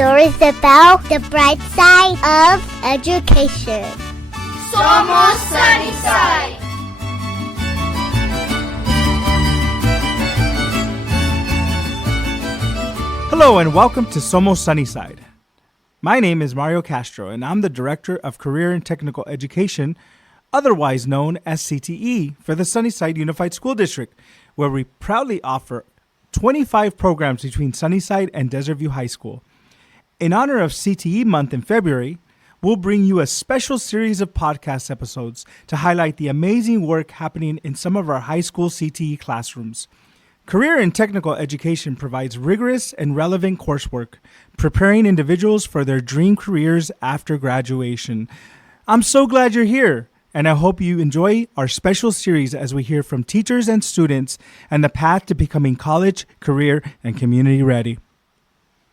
stories about the bright side of education. Somos Sunnyside! Hello and welcome to Somos Sunnyside. My name is Mario Castro and I'm the Director of Career and Technical Education, otherwise known as CTE, for the Sunnyside Unified School District, where we proudly offer 25 programs between Sunnyside and Desert View High School. In honor of CTE month in February, we'll bring you a special series of podcast episodes to highlight the amazing work happening in some of our high school CTE classrooms. Career and Technical Education provides rigorous and relevant coursework, preparing individuals for their dream careers after graduation. I'm so glad you're here, and I hope you enjoy our special series as we hear from teachers and students and the path to becoming college, career, and community ready.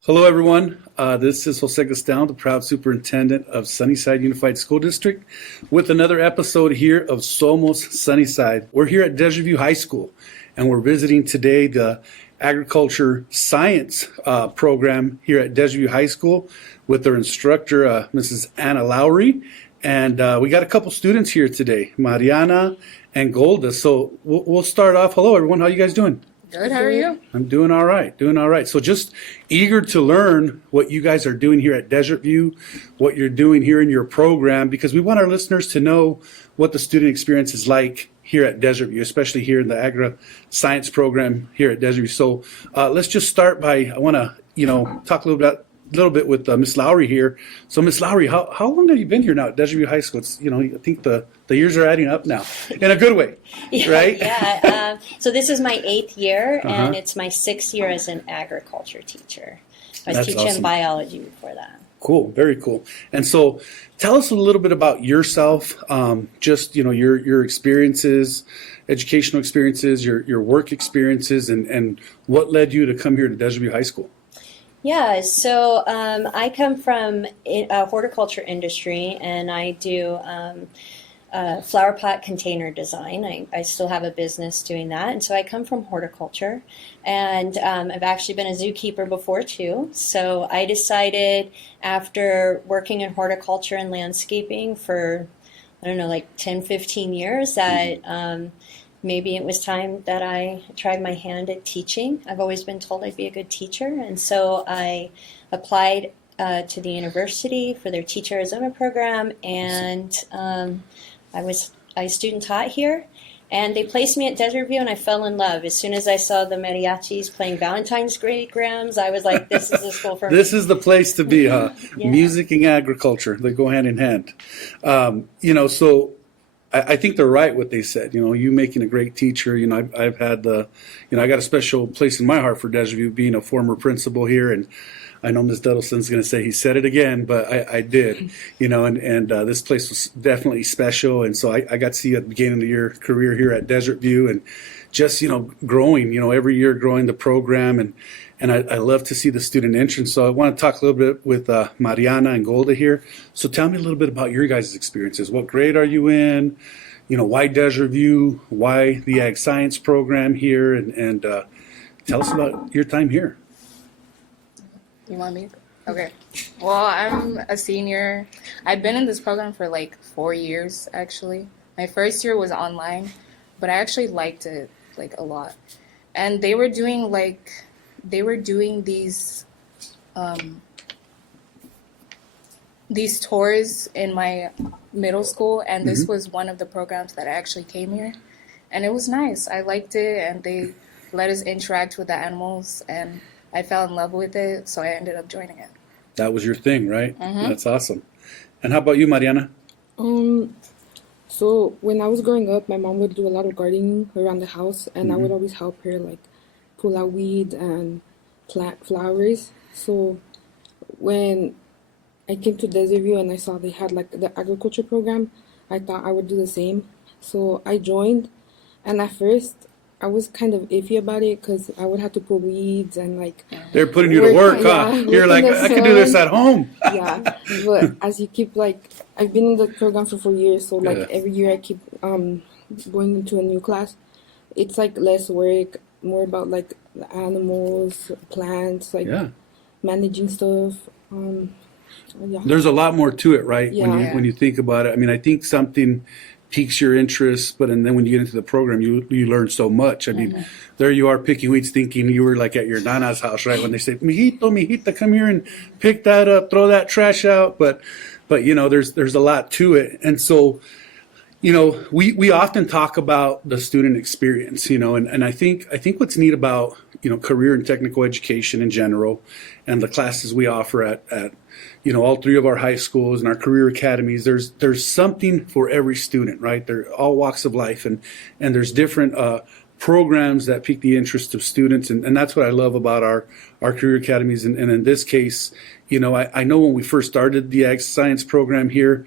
Hello, everyone. This is Jose Gaston, the proud superintendent of Sunnyside Unified School District, with another episode here of Somos Sunnyside. We're here at Desert View High School, and we're visiting today the agriculture science program here at Desert View High School with their instructor, Mrs. Anna Lawrie. And we got a couple students here today, Mariana and Golda. So we'll start off. Hello, everyone. How you guys doing? Good. How are you? I'm doing all right. So just eager to learn what you guys are doing here at Desert View, what you're doing here in your program, because we want our listeners to know what the student experience is like here at Desert View, especially here in the agri-science program here at Desert View. So let's just start by, I want to, talk a little bit with Miss Lawrie here. So Miss Lawrie, how long have you been here now at Desert View High School? It's, I think the years are adding up now in a good way, right? Yeah. So this is my 8th year, and it's my 6th year as an agriculture teacher. I was teaching awesome. Biology before that. Cool, very cool. And so tell us a little bit about yourself, just, your experiences, educational experiences, your work experiences, and what led you to come here to Desert View High School? Yeah, so I come from a horticulture industry, and I do flower pot container design. I still have a business doing that, and so I come from horticulture, and I've actually been a zookeeper before too. So I decided, after working in horticulture and landscaping for, 10-15 years, that maybe it was time that I tried my hand at teaching. I've always been told I'd be a good teacher, and so I applied to the university for their teacher Arizona program, and I student taught here, and they placed me at Desert View, and I fell in love. As soon as I saw the mariachis playing Valentine's grams, I was like, this is the school for me. This is the place to be, huh? Yeah. Music and agriculture, they go hand in hand. So I think they're right what they said. You making a great teacher. I've had I got a special place in my heart for Desert View, being a former principal here, and I know Ms. Duddleston's going to say he said it again, but I did. And this place was definitely special, and so I got to see you at the beginning of your career here at Desert View, and just growing. Every year growing the program, and I love to see the student entrance. So I want to talk a little bit with Mariana and Golda here. So tell me a little bit about your guys' experiences. What grade are you in? Why Desert View? Why the Ag Science program here? And tell us about your time here. You want me? Okay. Well, I'm a senior. I've been in this program for 4 years, actually. My first year was online, but I actually liked it a lot. And they were doing these tours in my middle school, and this was one of the programs that I actually came here, and it was nice. I liked it, and they let us interact with the animals, and I fell in love with it, so I ended up joining it. That was your thing, right? That's awesome. And how about you, Mariana? So when I was growing up, my mom would do a lot of gardening around the house, and I would always help her pull out weeds and plant flowers. So when I came to Desert View and I saw they had the agriculture program, I thought I would do the same. So I joined, and at first I was kind of iffy about it because I would have to pull weeds and they're putting you to work, huh? You're like, I can do this at home. Yeah, but as you keep I've been in the program for 4 years, so every year I keep going into a new class. It's less work, more about the animals, plants, managing stuff. Yeah. There's a lot more to it, right? Yeah. When you think about it. I mean, I think something piques your interest, and then when you get into the program, you learn so much. I mean, there you are picking weeds, thinking you were like at your nana's house, right? When they say, "Mijito, mijita, come here and pick that up, throw that trash out," but there's a lot to it, and so. We often talk about the student experience, and I think what's neat about, career and technical education in general and the classes we offer at all three of our high schools and our career academies, there's something for every student, right? They're all walks of life and there's different programs that pique the interest of students. And that's what I love about our career academies. And in this case, I know when we first started the ag science program here,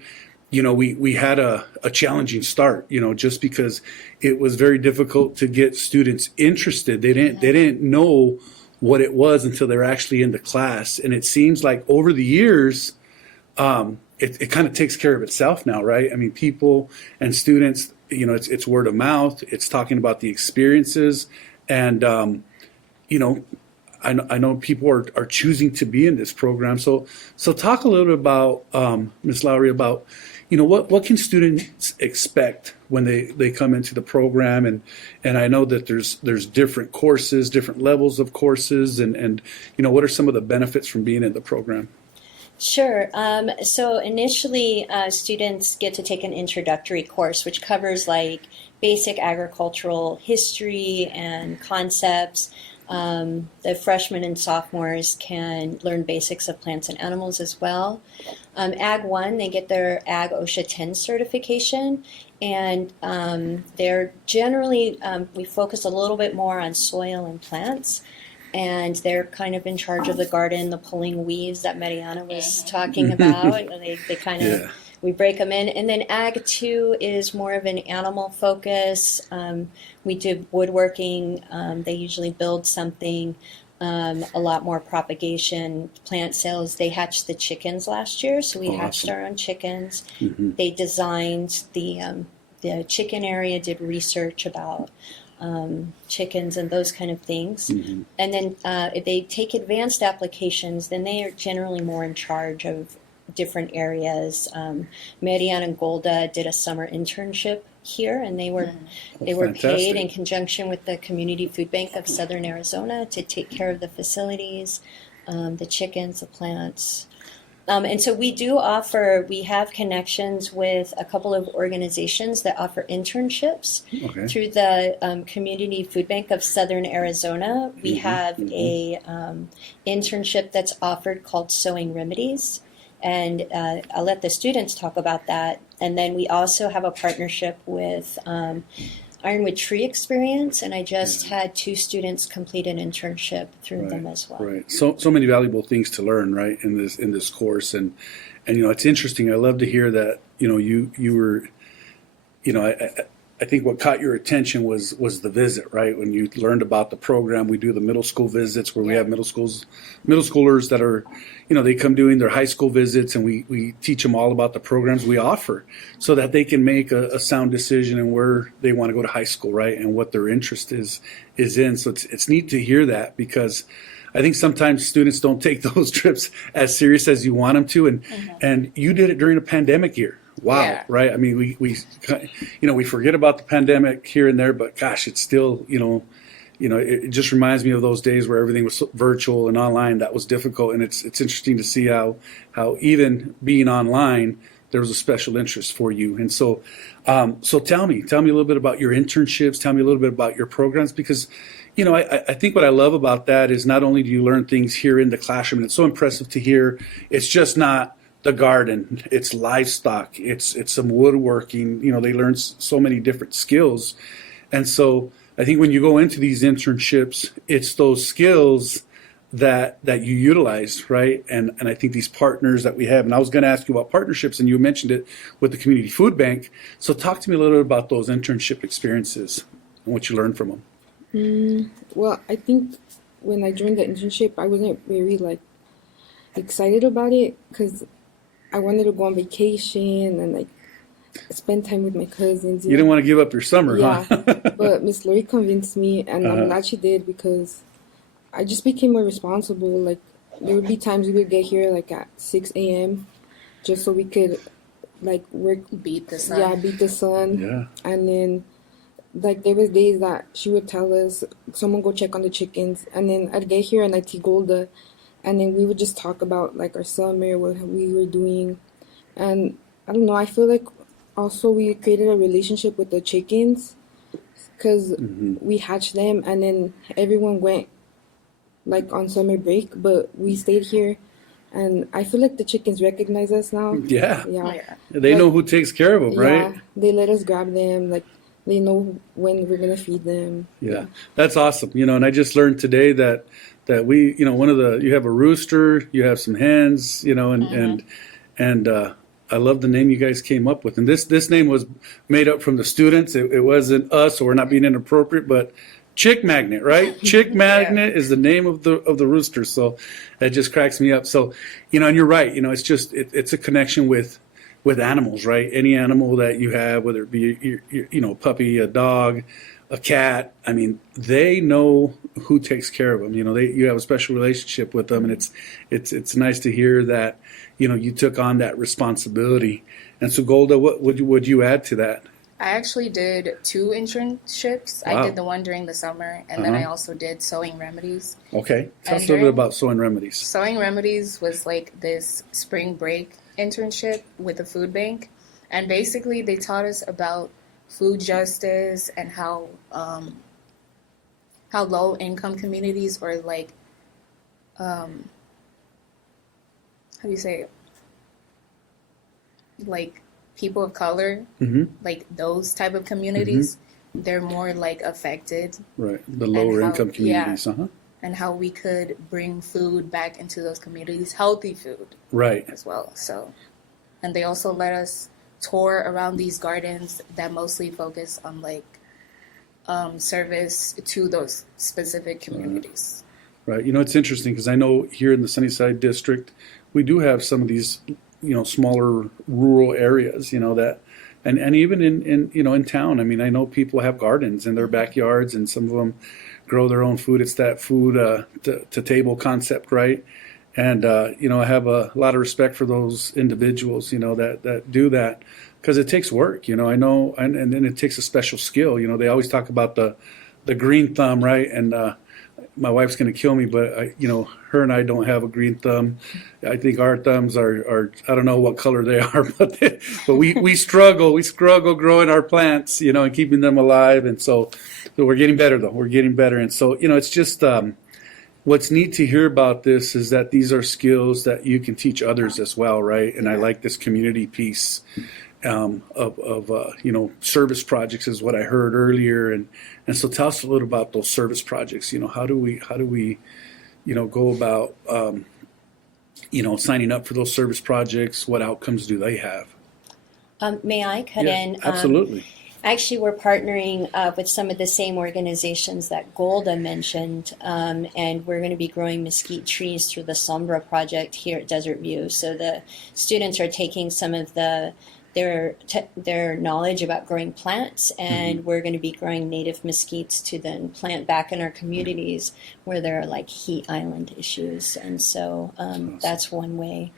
we had a challenging start, just because it was very difficult to get students interested. They didn't know what it was until they're actually in the class. And it seems like over the years, it kind of takes care of itself now, right? I mean, people and students, it's word of mouth. It's talking about the experiences. And, I know people are choosing to be in this program. So talk a little bit about, Ms. Lawrie, about, what can students expect when they come into the program? And I know that there's different courses, different levels of courses, and what are some of the benefits from being in the program? Sure. So initially, students get to take an introductory course, which covers like basic agricultural history and concepts. The freshmen and sophomores can learn basics of plants and animals as well. Ag 1, they get their Ag OSHA 10 certification, and they're generally, we focus a little bit more on soil and plants, and they're kind of in charge of the garden, the pulling weeds that Mariana was talking about. They kind of, we break them in. And then Ag 2 is more of an animal focus. We do woodworking. They usually build something. A lot more propagation, plant sales. They hatched the chickens last year, so we hatched our own chickens. They designed the chicken area, did research about chickens and those kind of things. And then if they take advanced applications, then they are generally more in charge of different areas. Mariana and Golda did a summer internship here, and they were paid in conjunction with the Community Food Bank of Southern Arizona to take care of the facilities, the chickens, the plants. And so we have connections with a couple of organizations that offer internships through the Community Food Bank of Southern Arizona. We have a internship that's offered called Sowing Remedies. And I'll let the students talk about that. And then we also have a partnership with Ironwood Tree Experience, and I just had 2 students complete an internship through them as well. Right. So many valuable things to learn, right, in this course. And it's interesting. I love to hear that, you were, I think what caught your attention was the visit, right? When you learned about the program, we do the middle school visits where we have middle schoolers that are, they come doing their high school visits, and we teach them all about the programs we offer so that they can make a sound decision in where they want to go to high school, right? And what their interest is in. So it's neat to hear that, because I think sometimes students don't take those trips as serious as you want them to. And you did it during a pandemic year. Wow. Yeah. Right. I mean, we forget about the pandemic here and there, but gosh, it's still, it just reminds me of those days where everything was virtual and online. That was difficult. And it's interesting to see how even being online, there was a special interest for you. And so tell me a little bit about your internships. Tell me a little bit about your programs, because, I think what I love about that is not only do you learn things here in the classroom, and it's so impressive to hear, it's just not the garden, it's livestock, it's some woodworking. They learn so many different skills. And so I think when you go into these internships, it's those skills that you utilize, right? And I think these partners that we have, and I was going to ask you about partnerships, and you mentioned it with the Community Food Bank. So talk to me a little bit about those internship experiences and what you learned from them. Well, I think when I joined the internship, I wasn't very excited about it, because I wanted to go on vacation and spend time with my cousins. You didn't want to give up your summer, huh? But Miss Lawrie convinced me, and I'm glad she did, because I just became more responsible. there would be times we would get here like at 6 a.m. just so we could like work. Beat the sun. Yeah, beat the sun. Yeah. And then like there was days that she would tell us, someone go check on the chickens, and then I'd get here and I'd see Golda, and then we would just talk about like our summer, what we were doing. And I don't know, I feel like also we created a relationship with the chickens because we hatched them, and then everyone went like on summer break, but we stayed here, and I feel like the chickens recognize us now. Yeah. Yeah. They know who takes care of them, right? Yeah, they let us grab them, like they know when we're gonna feed them. Yeah, that's awesome. And I just learned today that we, you have a rooster, you have some hens, and I love the name you guys came up with. And this name was made up from the students. It wasn't us, so we're not being inappropriate, but Chick Magnet, right? Chick Magnet is the name of the rooster. So that just cracks me up. So, and you're right. It's just it's a connection with animals, right? Any animal that you have, whether it be a puppy, a dog, a cat. I mean, they know who takes care of them. You have a special relationship with them, and it's nice to hear that you took on that responsibility. And so, Golda, what would you add to that? I actually did 2 internships. Wow. I did the one during the summer, and then I also did sowing remedies. Okay, tell us And a little bit during- about sowing remedies. Sowing remedies was like this spring break internship with the food bank, and basically they taught us about food justice and how low income communities, or like how do you say it? Like people of color, like those type of communities, they're more like affected, Right, the lower how- income communities. and how we could bring food back into those communities, healthy food Right. as well. So, and they also let us tour around these gardens that mostly focus on like service to those specific communities. Right. It's interesting because I know here in the Sunnyside district, we do have some of these, smaller rural areas, that, and even in town. I mean, I know people have gardens in their backyards, and some of them grow their own food. It's that food to table concept, right? And I have a lot of respect for those individuals, that do that, because it takes work. I know, and then it takes a special skill. They always talk about the green thumb, right? And my wife's going to kill me, but her and I don't have a green thumb. I think our thumbs are I don't know what color they are, but we struggle growing our plants, and keeping them alive. And so we're getting better though. We're getting better. And so, it's just, what's neat to hear about this is that these are skills that you can teach others as well, right? And I like this community piece of service projects is what I heard earlier, and so tell us a little about those service projects. How do we go about signing up for those service projects? What outcomes do they have? May I cut in? Absolutely. Actually, we're partnering with some of the same organizations that Golda mentioned, and we're going to be growing mesquite trees through the Sombra project here at Desert View. So the students are taking some of their knowledge about growing plants, and we're going to be growing native mesquites to then plant back in our communities where there are like heat island issues. And so that's one way.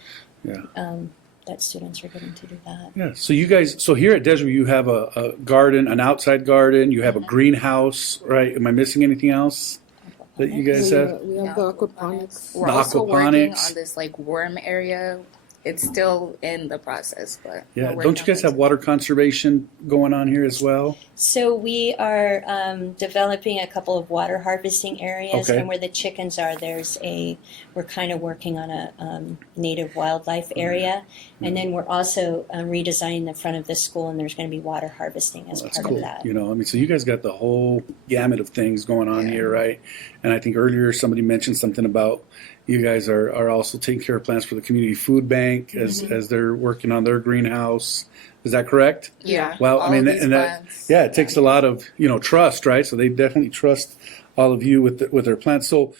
Yeah. That students are getting to do that. Yeah. So you guys, here at Desert View, you have a garden, an outside garden. You have a greenhouse, right? Am I missing anything else that you guys have? We have the aquaponics. We're The also working aquaponics. on this like worm area. It's still in the process, but Yeah. we're Don't you working guys on have water conservation going on here as well? So we are developing a couple of water harvesting areas, Okay. and where the chickens are, we're kind of working on a native wildlife area, and then we're also redesigning the front of the school, and there's going to be water harvesting as That's part cool. of that. So you guys got the whole gamut of things going on here, right? And I think earlier somebody mentioned something about you guys are also taking care of plants for the community food bank as they're working on their greenhouse. Is that correct? Yeah. Well, all I mean, of these and plants. it takes a lot of trust, right? So they definitely trust all of you with their plants. So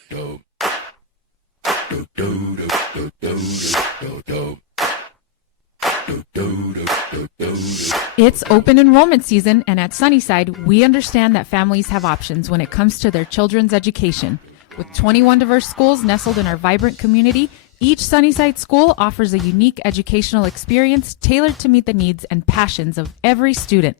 It's open enrollment season, and at Sunnyside, we understand that families have options when it comes to their children's education. With 21 diverse schools nestled in our vibrant community, each Sunnyside school offers a unique educational experience tailored to meet the needs and passions of every student.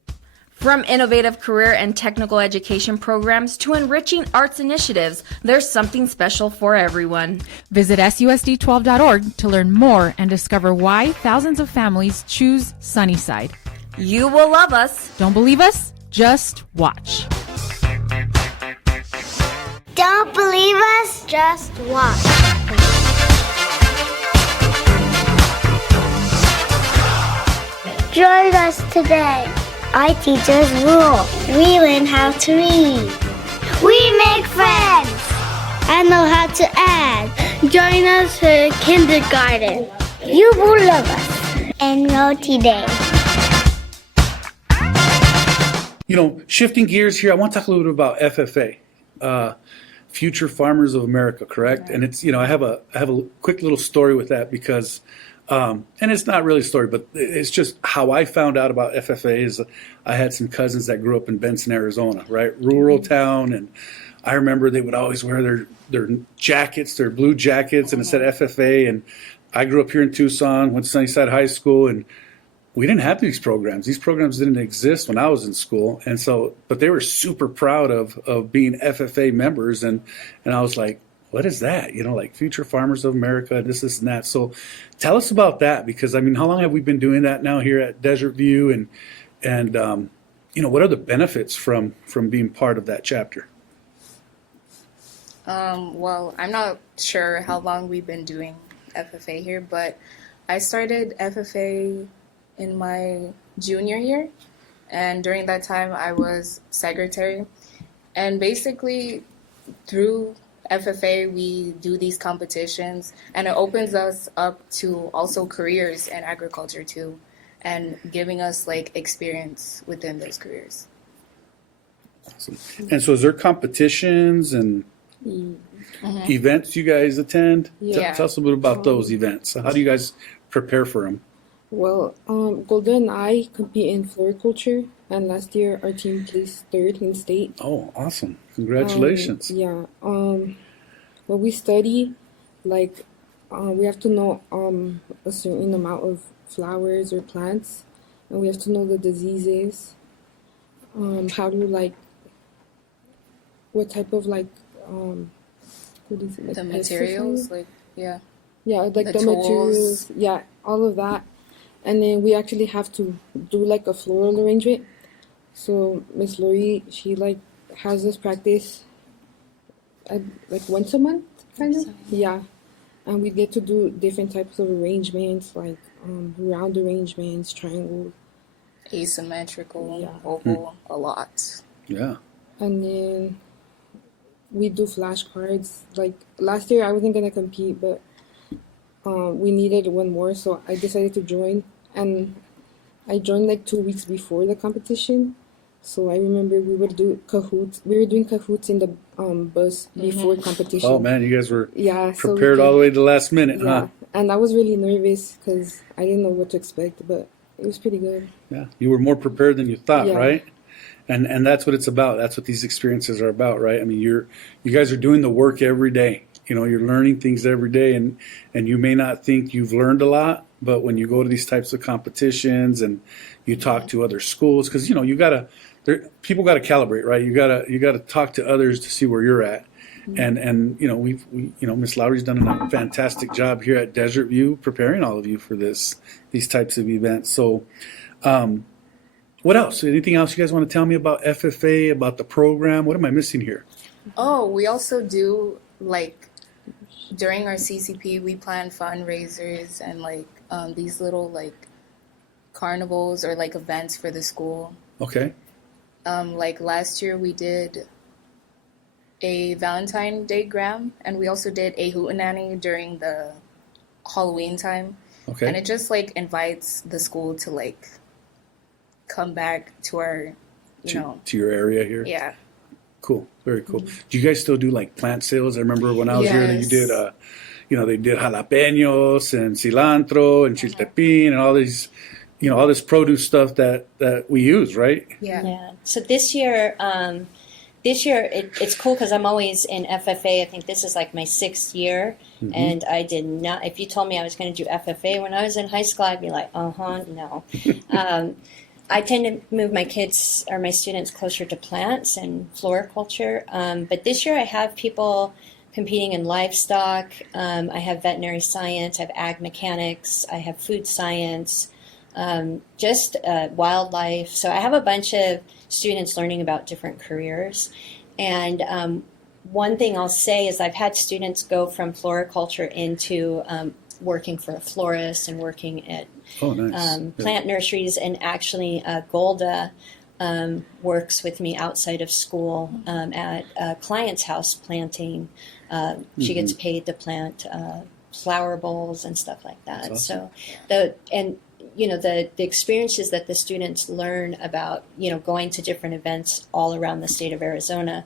From innovative career and technical education programs to enriching arts initiatives, there's something special for everyone. Visit susd12.org to learn more and discover why thousands of families choose Sunnyside. You will love us. Don't believe us? Just watch. Don't believe us? Just watch. Join us today. Our teachers rule. We learn how to read. We make friends. I know how to add. Join us for kindergarten. You will love us. Enroll today. You know, shifting gears here, I want to talk a little bit about FFA, Future Farmers of America, correct? And it's, you know, I have a quick little story with that because, and it's not really a story, but it's just how I found out about FFA is I had some cousins that grew up in Benson, Arizona, right? Rural town. And I remember they would always wear their jackets, their blue jackets, and it said FFA. And I grew up here in Tucson, went to Sunnyside High School, and we didn't have these programs. These programs didn't exist when I was in school. And so, but they were super proud of being FFA members. And I was like, what is that? You know, like Future Farmers of America, this and that. So tell us about that, because I mean, how long have we been doing that now here at Desert View? And you know, what are the benefits from being part of that chapter? Well, I'm not sure how long we've been doing FFA here, but I started FFA in my junior year, and during that time I was secretary. And basically through FFA we do these competitions, and it opens us up to also careers in agriculture too, and giving us like experience within those careers. Awesome. And so is there competitions and events you guys attend? Yeah. Tell us a little bit about those events. How do you guys prepare for them? Well, Golda and I compete in floriculture, and last year our team placed third in state. Oh, awesome. Congratulations. Yeah. What we study, like, we have to know a certain amount of flowers or plants, and we have to know the diseases, how to, like, what type of, like, what is it? Like The materials, like, yeah. Yeah, like The the tools. materials. Yeah, all of that. And then we actually have to do like a floral arrangement. So Miss Lawrie, she like has us practice like once a month, kind of. Yeah, and we get to do different types of arrangements, like round arrangements, triangle, Asymmetrical, oval, a lot. Yeah. and then we do flashcards. Like last year, I wasn't gonna compete, but we needed one more, so I decided to join. And I joined like 2 weeks before the competition. So I remember we would do cahoots. We were doing cahoots in the bus before competition. Oh man, you guys were so we prepared all the could- way to the last minute, Yeah, huh? and I was really nervous because I didn't know what to expect, but it was pretty good. Yeah. You were more prepared than you thought, Yeah. right? And that's what it's about. That's what these experiences are about, right? I mean, you guys are doing the work every day. You know, you're learning things every day, and you may not think you've learned a lot, but when you go to these types of competitions and you talk to other schools, because you know people got to calibrate, right? You gotta talk to others to see where you're at, and you know we Miss Lawrie's done a fantastic job here at Desert View preparing all of you for these types of events. So, what else? Anything else you guys want to tell me about FFA, about the program? What am I missing here? Oh, we also do like during our CCP we plan fundraisers and like these little like carnivals or like events for the school. Okay. Like last year we did a Valentine Day gram, and we also did a hootenanny during the Halloween time. Okay. And it just like invites the school to like come back to our, to your area here. yeah. Cool. Very cool. Do you guys still do like plant sales? I remember when I was here that you did, they did jalapenos and cilantro and chiltepín and all these, all this produce stuff that we use, right? Yeah. Yeah. So this year, this year it's cool because I'm always in FFA. I think this is like my 6th year, and I did not. If you told me I was going to do FFA when I was in high school, I'd be like, no. I tend to move my kids or my students closer to plants and floriculture. But this year I have people competing in livestock. I have veterinary science. I have ag mechanics. I have food science. Just wildlife. So I have a bunch of students learning about different careers. And one thing I'll say is I've had students go from floriculture into working for a florist and working at plant nurseries. And actually, Golda works with me outside of school at a client's house planting. She gets paid to plant flower bowls and stuff like that. Awesome. So the experiences that the students learn about, going to different events all around the state of Arizona,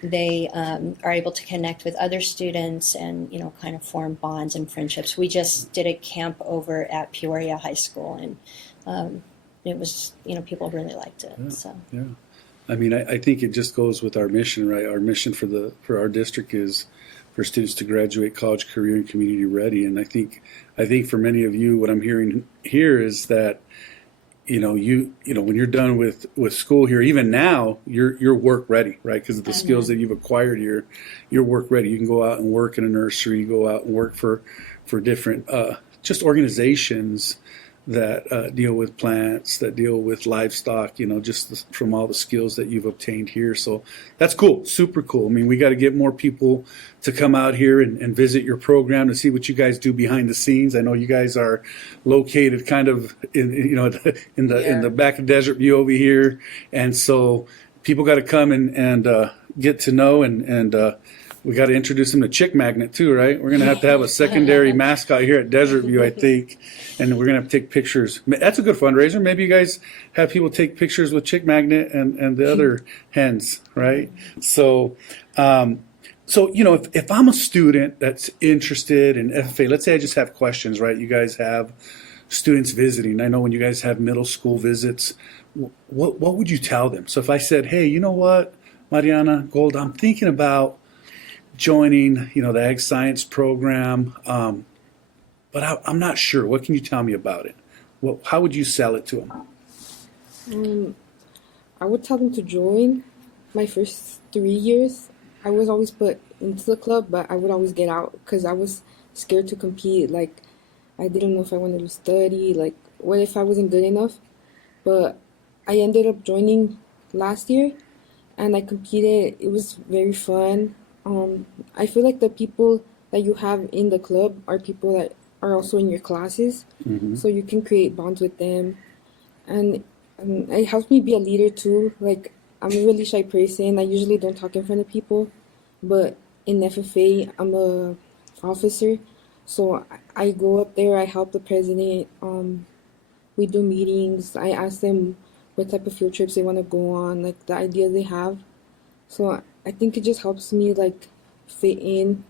they are able to connect with other students and, kind of form bonds and friendships. We just did a camp over at Peoria High School, and it was, people really liked it. Yeah. I mean, I think it just goes with our mission, right? Our mission for our district is for students to graduate college, career, and community ready. And I think for many of you, what I'm hearing here is that, when you're done with school here, even now, you're work ready, right? Because of the skills that you've acquired here, you're work ready. You can go out and work in a nursery, go out and work for different just organizations that deal with plants, that deal with livestock, just from all the skills that you've obtained here. So that's cool, super cool. I mean, we got to get more people to come out here and visit your program to see what you guys do behind the scenes. I know you guys are located kind of in the back of Desert View over here, and so people got to come and get to know and we got to introduce them to Chick Magnet too, right? We're going to have a secondary mascot here at Desert View, I think, and we're going to have to take pictures. That's a good fundraiser. Maybe you guys have people take pictures with Chick Magnet and the other hens, right? So, if I'm a student that's interested in FFA, let's say I just have questions, right? You guys have students visiting. I know when you guys have middle school visits, what would you tell them? So if I said, hey, you know what, Mariana, Golda, I'm thinking about joining, the ag science program, but I'm not sure. What can you tell me about it? How would you sell it to them? I would tell them to join. My first 3 years, I was always put into the club, but I would always get out because I was scared to compete. Like, I didn't know if I wanted to study. Like, what if I wasn't good enough? But I ended up joining last year, and I competed. It was very fun. I feel like the people that you have in the club are people that are also in your classes, so you can create bonds with them, and it helps me be a leader too. Like, I'm a really shy person. I usually don't talk in front of people, but in FFA, I'm a officer, so I go up there. I help the president. We do meetings. I ask them what type of field trips they want to go on, like the ideas they have. So I think it just helps me like fit in,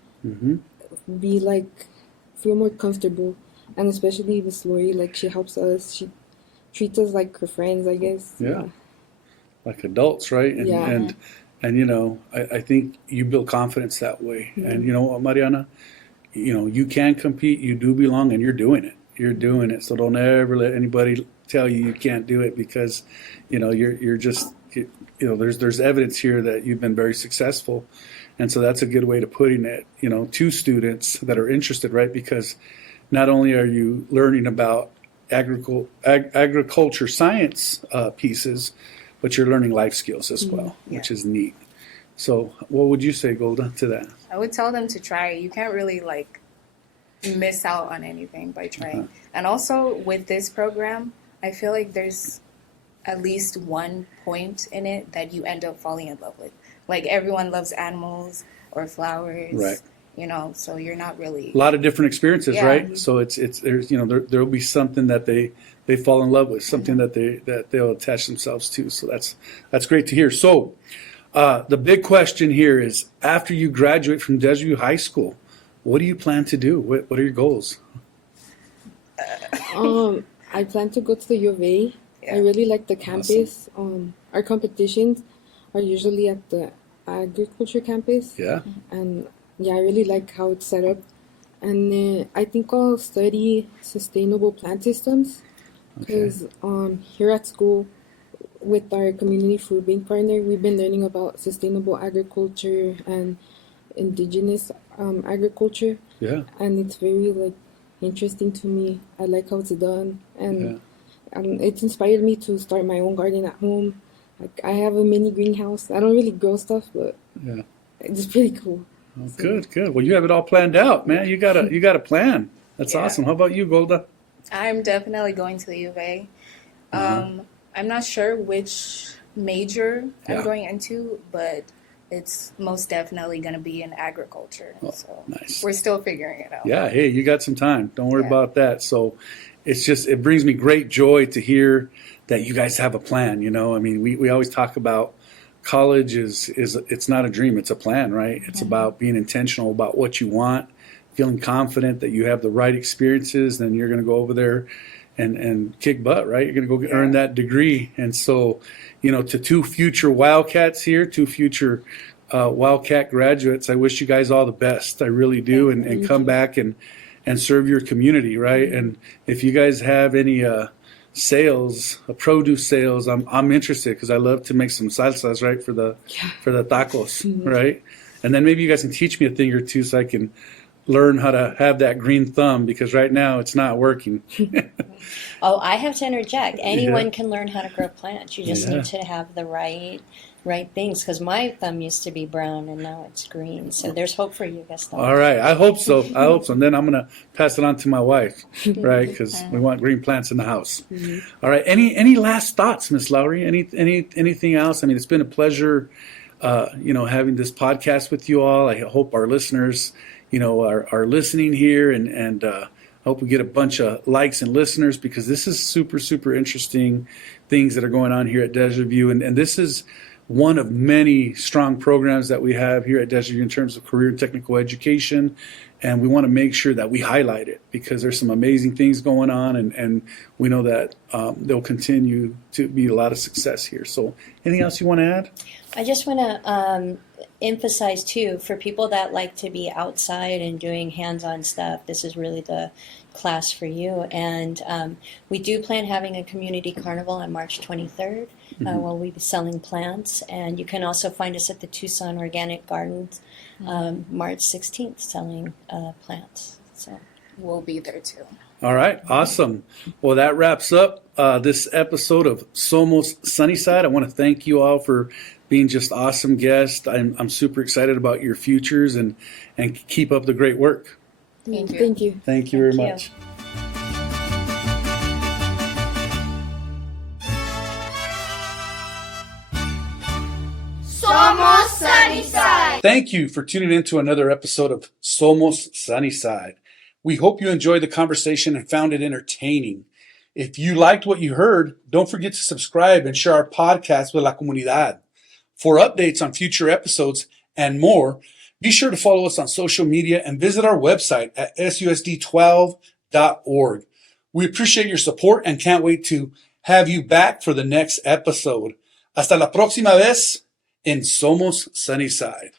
be like feel more comfortable, and especially with Lawrie, like she helps us. She treats us like her friends, I guess. Yeah. Like adults, right? And I think you build confidence that way. And you know what, Mariana, you can compete. You do belong, and you're doing it. You're doing it. So don't ever let anybody tell you can't do it because, you're just. There's evidence here that you've been very successful, and so that's a good way to putting it. To students that are interested, right? Because not only are you learning about agriculture science pieces, but you're learning life skills as well, which is neat. So, what would you say, Golda, to that? I would tell them to try. You can't really miss out on anything by trying. And also with this program, I feel like there's at least one point in it that you end up falling in love with. Like, everyone loves animals or flowers, right? So you're not really a lot of different experiences, right? So it's there's there'll be something that they fall in love with, something that they'll attach themselves to. So that's great to hear. So the big question here is, after you graduate from Desert View High School, what do you plan to do? What are your goals? I plan to go to the U of A. I really like the campus. Our competitions are usually at the agriculture campus. Yeah. And yeah, I really like how it's set up. And I think I'll study sustainable plant systems because here at school, with our community food bank partner, we've been learning about sustainable agriculture and indigenous agriculture. Yeah. And it's very like interesting to me. I like how it's done, and it's inspired me to start my own garden at home. Like I have a mini greenhouse. I don't really grow stuff, but Yeah. it's pretty cool. Oh, good, good. Well, you have it all planned out, man. You got a plan. That's awesome. How about you, Golda? I'm definitely going to the U of A. I'm not sure which major Yeah. I'm going into, but it's most definitely going to be in agriculture. So nice. we're still figuring it out. Yeah, hey, you got some time. Don't worry Yeah. about that. So it brings me great joy to hear that you guys have a plan. You know, I mean, we always talk about college is it's not a dream, it's a plan, right? It's about being intentional about what you want, feeling confident that you have the right experiences, then you're going to go over there and kick butt, right? You're going to go earn that degree. And so, you know, to two future Wildcats here, two future Wildcat graduates, I wish you guys all the best. I really do. And come back and serve your community, right? And if you guys have any sales, produce sales, I'm interested because I love to make some salsas, right, for the tacos, right? And then maybe you guys can teach me a thing or two so I can learn how to have that green thumb because right now it's not working. Oh, I have to interject. Anyone can learn how to grow plants. You just need to have the right things. Because my thumb used to be brown and now it's green. So there's hope for you, Gaston. All right, I hope so. And then I'm gonna pass it on to my wife, right? Because we want green plants in the house. All right. Any last thoughts, Miss Lawrie? Anything else? I mean, it's been a pleasure, having this podcast with you all. I hope our listeners, are listening here, and I hope we get a bunch of likes and listeners because this is super, super interesting things that are going on here at Desert View. And this is one of many strong programs that we have here at Desert View in terms of career and technical education. And we want to make sure that we highlight it because there's some amazing things going on. And we know that there'll continue to be a lot of success here. So anything else you want to add? I just want to emphasize, too, for people that like to be outside and doing hands-on stuff, this is really the class for you. And we do plan having a community carnival on March 23rd. Where we'll be selling plants. And you can also find us at the Tucson Organic Gardens March 16th selling plants. So We'll be there too. All right, awesome. Well, that wraps up this episode of Somos Sunnyside. I want to thank you all for being just awesome guests. I'm super excited about your futures and keep up the great work. Thank you. Thank you. Thank you very Thank you. much. Somos Sunnyside. Thank you for tuning in to another episode of Somos Sunnyside. We hope you enjoyed the conversation and found it entertaining. If you liked what you heard, don't forget to subscribe and share our podcast with la comunidad. For updates on future episodes and more, be sure to follow us on social media and visit our website at susd12.org. We appreciate your support and can't wait to have you back for the next episode. Hasta la próxima vez en Somos Sunnyside.